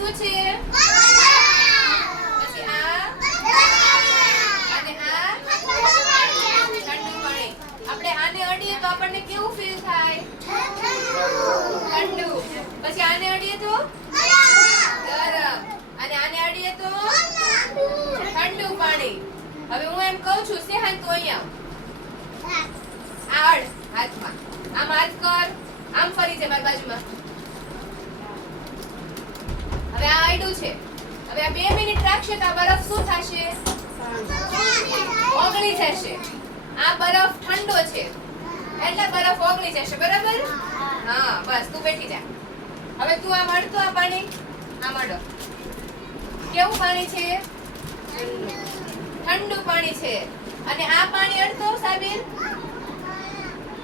શું છે? પછી આ અને આ ઠંડુ પાણી. આપણે આને અડીએ તો આપણને કેવું ફીલ થાય? ઠંડુ. પછી આને અડીએ તો ગરમ. અને આને અડીએ તો ઠંડુ પાણી. હવે હું એમ કહું છું સેહન તો અહીંયા આડ હાથમાં આમ હાથ કર, આમ ફરી જા મારી બાજુમાં. હવે આ આડું છે. હવે આ 2 મિનિટ રાખશે તો આ બરફ શું થશે? ઓગળી જશે. આ બરફ ઠંડો છે એટલે બરફ ઓગળી જશે. બરાબર? હા, બસ તું બેઠી જા. હવે તું આ મળતો આ પાણી આ મળો. કેવું પાણી છે? ઠંડુ પાણી છે. અને આ પાણી અડતો સાબિર?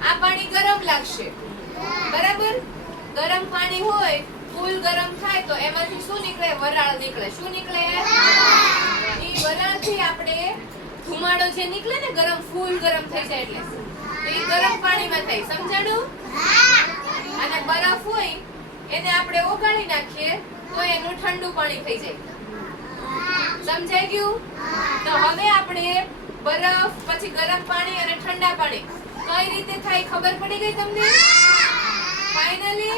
આ પાણી ગરમ લાગશે. બરાબર? ગરમ પાણી હોય ફૂલ ગરમ થાય તો એમાંથી શું નીકળે? વરાળ નીકળે. શું નીકળે? ઈ વરાળથી આપણે ધુમાડો જે નીકળે ને ગરમ ફૂલ ગરમ થઈ જાય એટલે એ ગરમ પાણીમાં થાય. સમજાણું? અને બરફ હોય એને આપણે ઓગાળી નાખીએ તો એનું ઠંડુ પાણી થઈ જાય. સમજાઈ ગયું? તો હવે આપણે બરફ પછી ગરમ પાણી અને ઠંડા પાણી કઈ રીતે થાય ખબર પડી ગઈ તમને? ફાઇનલી